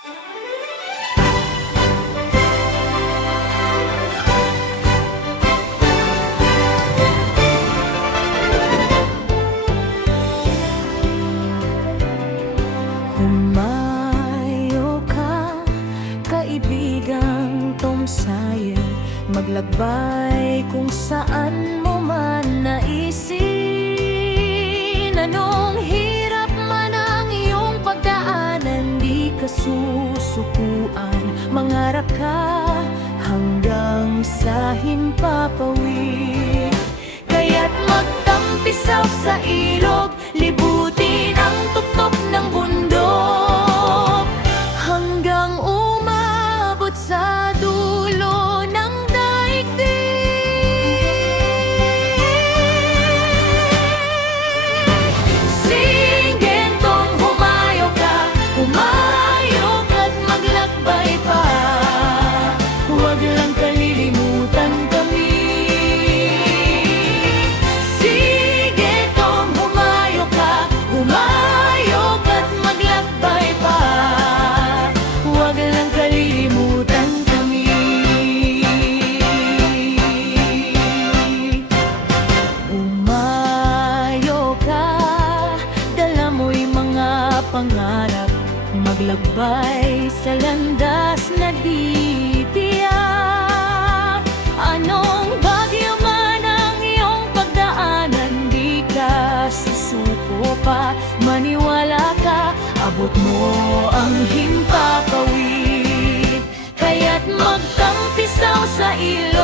Humayo ka, kaibigang Tom Sawyer, maglakbay kung saan mo man naisin. Anong hirap man ang iyong pagdaanan, di ka susukuan. Mangarap ka hanggang sa himpapawid. Kaya't magtampisaw sa ilog, libutin ang tuktok ng bundok, hanggang umabot sa dulo ng daigdig. Sige, Tom, humayo ka't maglakbay pa. Huwag lang kalilimutan kami. Sige, Tom, humayo ka't maglakbay pa. Huwag lang kalilimutan kami. Umayo ka, dala mo'y mga pangarap, maglakbay sa landas na di tiyak. Anong bagyo man ang iyong pagdaanan, di ka susuko pa. Maniwala ka, abot mo ang himpapawid. Kaya't magtampisaw sa ilog,